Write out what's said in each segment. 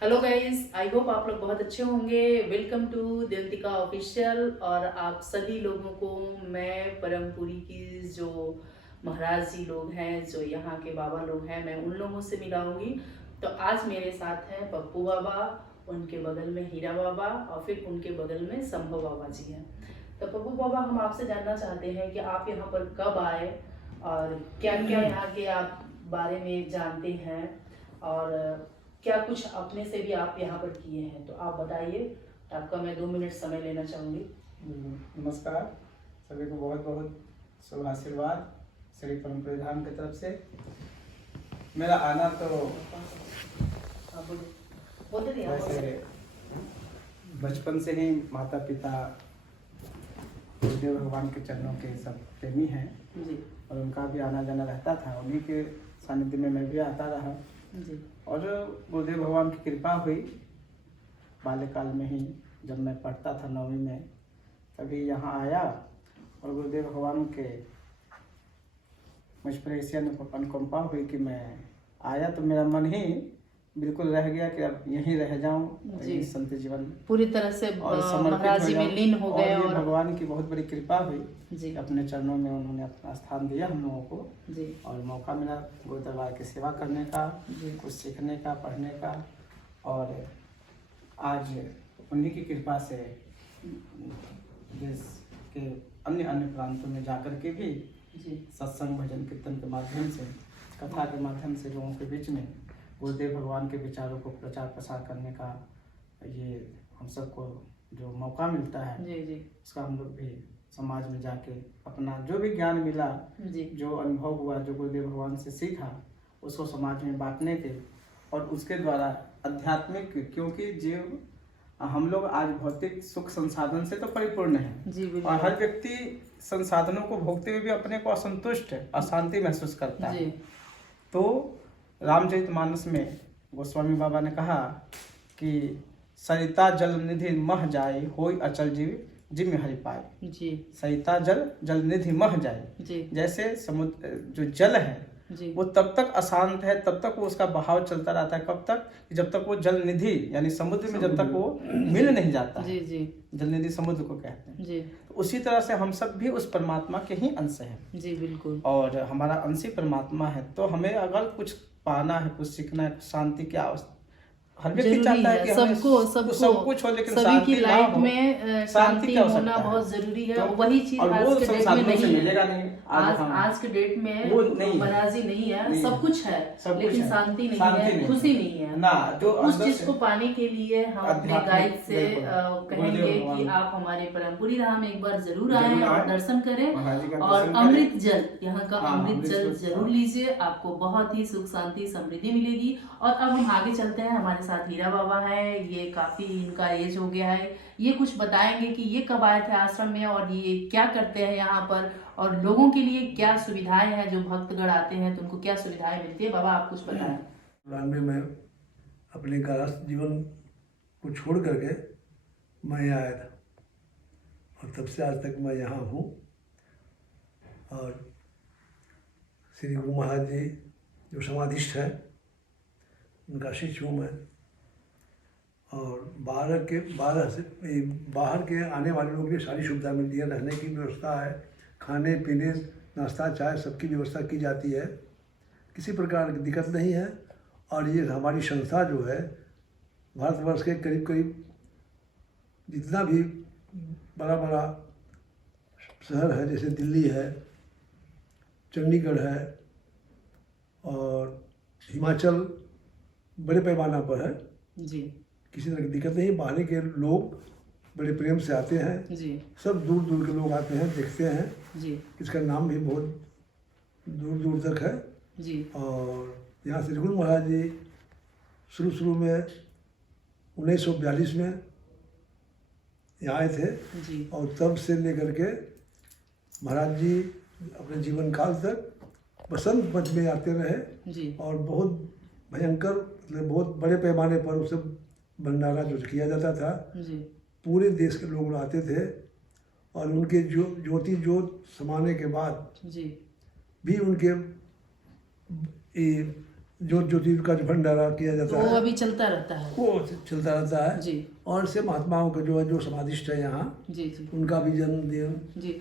Hello guys, I hope आप लोग बहुत अच्छे होंगे। Welcome to Devatika official. और आप सभी लोगों को मैं परमपुरी की जो महाराज जी लोग हैं, जो यहाँ के बाबा लोग हैं, मैं उन लोगों से मिलाऊंगी। तो आज मेरे साथ हैं पप्पू बाबा, उनके बगल में हीरा बाबा और फिर उनके बगल में संभव बाबा जी हैं। तो पप्पू बाबा, हम आपसे जानना चाहते हैं कि आप यहाँ पर कब आए और क्या क्या यहाँ के आप बारे में जानते हैं, और क्या कुछ अपने से भी आप यहाँ पर किए हैं, तो आप बताइए। आपका मैं 2 मिनट समय लेना चाहूँगी। नमस्कार सभी को, बहुत बहुत शुभ आशीर्वाद श्री परमपुरी धाम की तरफ से। मेरा आना तो वैसे बचपन से ही माता पिता गुरुदेव भगवान के चरणों के सब प्रेमी हैं जी और उनका भी आना जाना रहता था। उन्हीं के सानिध्य में मैं भी आता रहा जी और गुरुदेव भगवान की कृपा हुई। बाल्यकाल में ही जब मैं पढ़ता था 9वीं में, तभी यहाँ आया और गुरुदेव भगवान के मुझ पर ऐसी अनुकंपा हुई कि मैं आया तो मेरा मन ही बिल्कुल रह गया कि अब यहीं रह जाऊं, जी। संत जीवन पूरी तरह से और समर्पित महाराज हो जी में जाऊं। लीन हो और गए। ये और भगवान की बहुत बड़ी कृपा हुई जी कि अपने चरणों में उन्होंने अपना स्थान दिया हम लोगों को जी और मौका मिला गुरु दरबार की सेवा करने का, जी कुछ सीखने का, पढ़ने का। और आज उन्हीं की कृपा से देश के अन्य अन्य प्रांतों में जाकर के भी जी सत्संग, भजन, कीर्तन के माध्यम से, कथा के माध्यम से लोगों के बीच में गुरुदेव भगवान के विचारों को प्रचार प्रसार करने का ये हम सबको जो मौका मिलता है, जी जी उसका हम लोग भी समाज में जाके अपना जो भी ज्ञान मिला, जी जो अनुभव हुआ, जो गुरुदेव भगवान से सीखा, उसको समाज में बांटने के और उसके द्वारा आध्यात्मिक, क्योंकि जीव हम लोग आज भौतिक सुख संसाधन से तो परिपूर्ण है जी बिल्कुल। और हर व्यक्ति संसाधनों को भोगते हुए भी अपने को असंतुष्ट, अशांति महसूस करता है। तो रामचरितमानस में गोस्वामी बाबा ने कहा कि सरिता जल निधि मह जाए, होय अचल जीव जिम हरि पाए। जी सरिता जल निधि मह जाए, जी जैसे समुद्र जो जल है जी वो तब तक अशांत है, तब तक वो उसका बहाव चलता रहता है। कब तक? जब तक वो जल निधि यानी समुद्र में जब तक वो मिल नहीं जाता है। जी जी जल निधि समुद्र को कहते हैं। जी तो उसी तरह से हम सब भी उस परमात्मा के ही अंश हैं जी बिल्कुल। और हमारा अंश ही परमात्मा है। तो हमें अगर कुछ पाना है, कुछ सीखना है, शांति की आवश्यकता, हर व्यक्ति चाहता है कि सब कुछ हो, लेकिन सभी की शांति ना लाइफ हो। में शांति की होना आवश्यकता है। बहुत जरूरी है। तो वही चीज और आज वो के डेट में संसाधनों से नहीं है। मिलेगा नहीं। आज के डेट में वो नहीं है। महाराजी नहीं है, नहीं सब है। कुछ है, सब कुछ लेकिन है। शांति नहीं शांति है, नहीं खुशी है। नहीं है ना, जो तो उस अंदर चीज से को पाने के लिए हम अपने आध्यात्मिक, गाइड से बिल्कुल, कहेंगे गुरुदेव कि भगवान। आप हमारे परमपुरी धाम एक बार जरूर जरूर आएं और आएं, दर्शन करें महाराज जी का और दर्शन करें। अमृत जल, यहाँ का हाँ, अमृत अमृत जल जल, जरूर हाँ। लीजिए, आपको बहुत ही सुख शांति समृद्धि मिलेगी। और अब हम आगे चलते हैं। हमारे साथ हीरा बाबा है, ये काफी इनका एज हो गया है। ये कुछ बताएंगे कि ये कब आए थे आश्रम में और ये क्या करते हैं यहाँ पर, और लोगों के लिए क्या सुविधाएं हैं। जो भक्तगण आते हैं तो उनको क्या सुविधाएं मिलती है। बाबा आप कुछ बताएं। 92 में अपने गृहस्थ जीवन को छोड़ करके मैं यहाँ आया था और तब से आज तक मैं यहाँ हूँ। और श्री गुरु महाराज जी जो समाधिष्ठ हैं उनका शिष्य हूँ मैं। और बाहर के आने वाले लोगों के लिए सारी सुविधा मिलती है, रहने की व्यवस्था है, खाने पीने, नाश्ता चाय सबकी व्यवस्था की जाती है, किसी प्रकार की दिक्कत नहीं है। और ये हमारी संस्था जो है भारतवर्ष के करीब करीब जितना भी बड़ा बड़ा शहर है, जैसे दिल्ली है, चंडीगढ़ है और हिमाचल, बड़े पैमाना पर है, जी किसी तरह की दिक्कत नहीं। बाहर के लोग बड़े प्रेम से आते हैं, जी सब दूर दूर के लोग आते हैं, देखते हैं। जी इसका नाम भी बहुत दूर दूर तक है। जी और यहाँ श्री गुरु महाराज जी शुरू में 1942 में यहाँ आए थे जी और तब से लेकर के महाराज जी अपने जीवन काल तक बसंत पंचमी में आते रहे जी और बहुत भयंकर, मतलब बहुत बड़े पैमाने पर उसे भंडारा जो किया जाता था, जी पूरे देश के लोग आते थे। और उनके ज्योति समाने के बाद जी भी उनके ज्योत ज्योति का जो भंडारा किया तो जाता वो है अभी चलता रहता है। वो चलता रहता है। जी और से महात्माओं का जो है जो समाधिष्ट है यहाँ, जी जी उनका भी जन्मदिन जी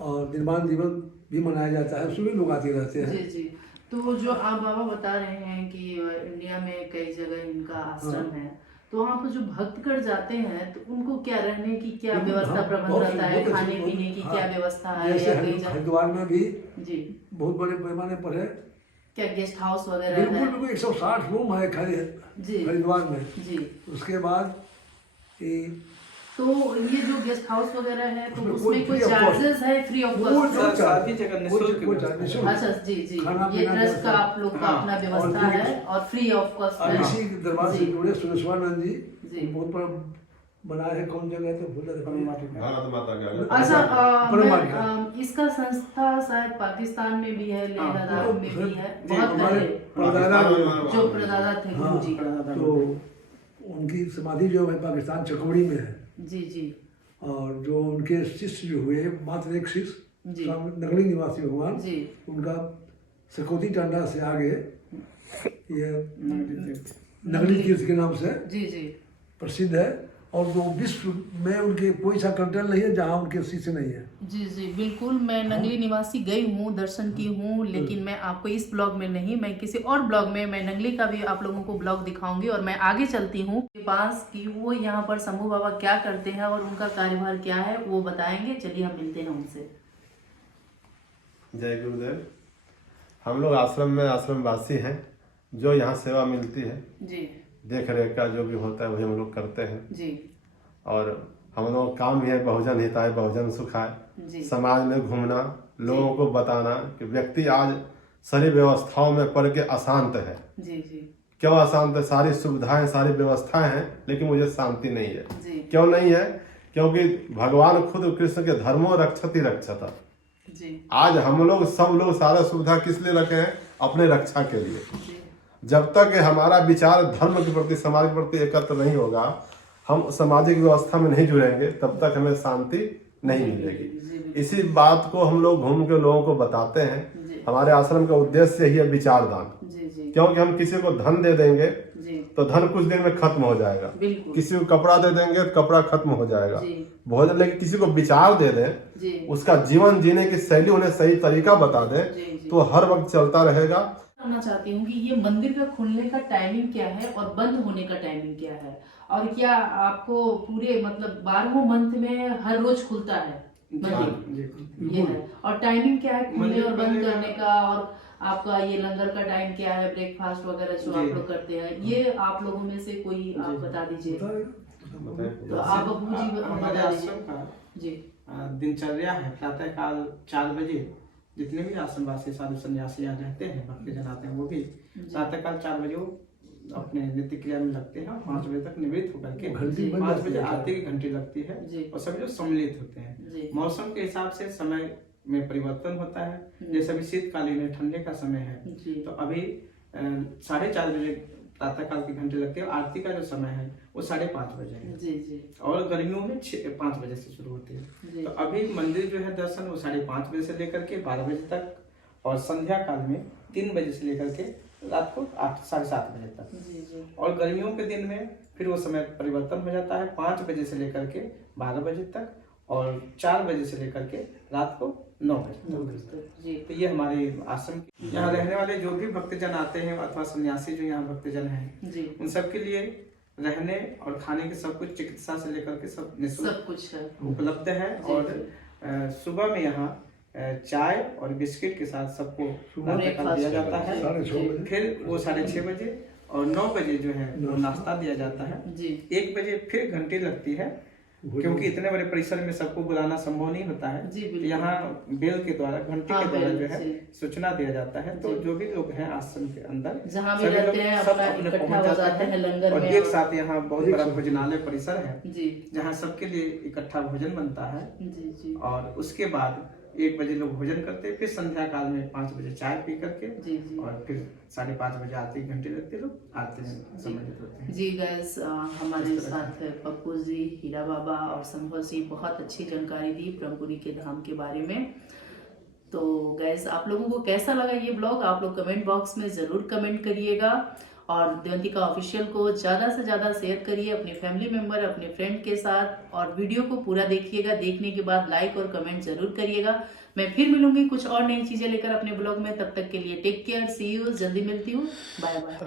और निर्माण दिवस भी मनाया जाता है, उसमें भी लोग आते रहते हैं। जी जी। तो जो आप बाबा बता रहे हैं कि इंडिया में कई जगह इनका आश्रम है, तो वहाँ पर जो भक्तगण जाते हैं तो उनको क्या रहने की क्या बिल्कुल, व्यवस्था हाँ, प्रबंध बहुत- रहता है, बहुत खाने अच्छी- पीने की हाँ, क्या व्यवस्था है, जैसे या कई जगह हरिद्वार में भी जी बहुत बड़े पैमाने पर है। क्या गेस्ट हाउस वगैरह बिल्कुल है? बिल्कुल 160 रूम है खाली जी हरिद्वार में। जी। उसके बाद ये तो ये जो गेस्ट हाउस वगैरह है तो उसमें उसमें कोई free of cost। चार्जेस है? फ्री ऑफ वो कॉस्ट? जो सारी जगह निःशुल्क वो व्यवस्था है। निःशुल्क। अच्छा जी जी। खाना ये पीना ट्रस्ट का व्यवस्था। आप लोग का हाँ, अपना और व्यवस्था free- है और फ्री ऑफ कॉस्ट और है। इसी दरबार से जी। जुड़े सुरेश्वरानंद जी। जी बहुत बड़ा बनाया है। कौन जगह तो भूल भारत माता का अच्छा परमार्थ इसका संस्था शायद पाकिस्तान में भी है, लेह हाँ, लद्दाख वो में भी है, जी, बहुत हमारे पहले परदादा जो प्रदादा थे हाँ, गुरु जी। तो उनकी समाधि जो है पाकिस्तान चकौड़ी में है। जी जी और जो उनके शिष्य जो हुए, मात्र एक शिष्य जी। नगली निवासी भगवान, जी उनका सकौती टांडा से आगे ये नगली तीर्थ के नाम से जी जी प्रसिद्ध है। और जो विश्व में उनके कोई सा कंट्रोल नहीं है जहाँ उनके शिष्य नहीं है। जी जी बिल्कुल। मैं नंगली निवासी गई हूँ, दर्शन की हूँ, लेकिन मैं आपको इस ब्लॉग में नहीं, मैं किसी और ब्लॉग में मैं नंगली का भी आप लोगों को ब्लॉग दिखाऊंगी। और मैं आगे चलती हूँ के पास कि वो यहाँ पर शंभू बाबा क्या करते हैं और उनका कार्यभार क्या है वो बताएंगे। चलिए हम मिलते हैं उनसे। जय गुरुदेव। हम लोग आश्रम में आश्रमवासी हैं, जो यहाँ सेवा मिलती है, जी देख रेख का जो भी होता है वही हम लोग करते हैं। जी और हम लोग का काम ही है बहुजन हिताय बहुजन सुखाय, जी समाज में घूमना, लोगों को बताना कि व्यक्ति आज सारी व्यवस्थाओं में पड़ के अशांत है। जी जी क्यों अशांत है? सारी सुविधाएं सारी व्यवस्थाएं हैं, लेकिन मुझे शांति नहीं है। जी क्यों नहीं है? क्योंकि भगवान खुद कृष्ण के धर्मो रक्षति रक्षता। जी आज हम लोग सब लोग सारा सुविधा किस लिए रखे हैं? अपने रक्षा के लिए। जी जब तक हमारा विचार धर्म के प्रति समाज के प्रति एकत्र नहीं होगा, हम सामाजिक व्यवस्था में नहीं जुड़ेंगे, तब तक हमें शांति नहीं मिलेगी। इसी बात को हम लोग घूम के लोगों को बताते हैं। जी हमारे आश्रम का उद्देश्य यही है विचारदान। जी जी क्योंकि हम किसी को धन दे देंगे जी तो धन कुछ दिन में खत्म हो जाएगा, बिल्कुल किसी को कपड़ा दे देंगे तो कपड़ा खत्म हो जाएगा, जी भोजन। लेकिन किसी को विचार दे दें, जी उसका जीवन जीने की शैली उन्हें सही तरीका बता दें, जी जी। तो हर वक्त चलता रहेगा। जानना चाहती हूँ कि ये मंदिर का खुलने का टाइमिंग क्या है और बंद होने का टाइमिंग क्या है, और क्या आपको पूरे मतलब 12 मंथ में हर रोज खुलता है मंदिर? ये है। और टाइमिंग क्या है खुलने और बंद करने का, और आपका ये लंगर का टाइम क्या है, ब्रेकफास्ट वगैरह जो आप लोग करते हैं, ये आप लोगों में से कोई आप बता दीजिए। तो आप बबू जी हमारे बता आश्रम दीजिए। का जी दिनचर्या है प्रातःकाल 4 बजे। जितने भी आश्रमवासी साधु सन्यासी यहाँ रहते हैं, भक्तजन आते हैं, वो भी प्रातःकाल 4 बजे वो अपने नित्य क्रिया में लगते हैं। 5 बजे तक निवृत्त होकर के घंटी बज 5 जाती बजे है। आरती की घंटी लगती है जी और सभी लोग सम्मिलित होते हैं। जी मौसम के हिसाब से समय में परिवर्तन होता है। जैसे अभी शीतकालीन है, ठंडे का समय है, जी तो अभी 4:30 बजे प्रातःकाल की घंटी लगती है। आरती का जो समय है वो 5:30 बजे है। जी जी और गर्मियों में 5 बजे से शुरू होती है। जी तो अभी मंदिर जो है दर्शन वो 5:30 बजे से लेकर के 12 बजे तक, और संध्या काल में 3 बजे से लेकर के रात को 7:30 बजे तक। जी जी और गर्मियों के दिन में फिर वो समय परिवर्तन हो जाता है, 5 बजे से लेकर के 12 बजे तक, और 4 बजे से लेकर के रात को 9 बजे तक। जी तो ये हमारे आश्रम यहाँ रहने वाले जो भी भक्तजन आते हैं अथवा सन्यासी जो यहाँ भक्तजन हैं, जी उन सब के लिए रहने और खाने के सब कुछ, चिकित्सा से लेकर के सब निःशुल्क सब कुछ है। उपलब्ध है। जी, और सुबह में यहाँ चाय और बिस्किट के साथ सबको ब्रेकफास्ट दिया जाता है। 6:30 बजे। फिर वो 6:30 बजे और 9 बजे जो है वो नाश्ता दिया जाता है। जी 1 बजे फिर घंटी लगती है, क्योंकि इतने बड़े परिसर में सबको बुलाना संभव नहीं होता है। जी, तो बिल्कुल। यहाँ बेल के द्वारा, घंटी हाँ, के द्वारा बेल जो है से। सूचना दिया जाता है। तो जी। जो भी लोग हैं आश्रम के अंदर जहाँ भी सभी रहते लोग हैं सब अपना अपने इकट्ठा पहुंच हो जाते जाते हैं लंगर और में। एक साथ यहाँ बहुत एक बड़ा साथ। भोजनालय परिसर है, जी जहाँ सबके लिए इकट्ठा भोजन बनता है। जी जी और उसके बाद 1 बजे लोग भोजन करते हैं, फिर संध्या काल में 5 बजे चाय पी करके, जी जी और फिर 5:30 बजे आरती की घंटी लगती है, लोग आरती में सम्मिलित होते हैं। जी गाइस, हमारे साथ पप्पू जी, हीरा बाबा और संभव जी बहुत अच्छी जानकारी दी ब्रह्मपुरी के धाम के बारे में। तो गैस आप लोगों को कैसा लगा ये ब्लॉग आप लोग कमेंट बॉक्स में ज़रूर कमेंट करिएगा। और देवंतिका ऑफिशियल को ज़्यादा से ज़्यादा शेयर करिए अपने फैमिली मेम्बर अपने फ्रेंड के साथ, और वीडियो को पूरा देखिएगा। देखने के बाद लाइक और कमेंट ज़रूर करिएगा। मैं फिर मिलूंगी कुछ और नई चीज़ें लेकर अपने ब्लॉग में, तब तक के लिए टेक केयर, सी यू, जल्दी मिलती हूँ, बाय बाय।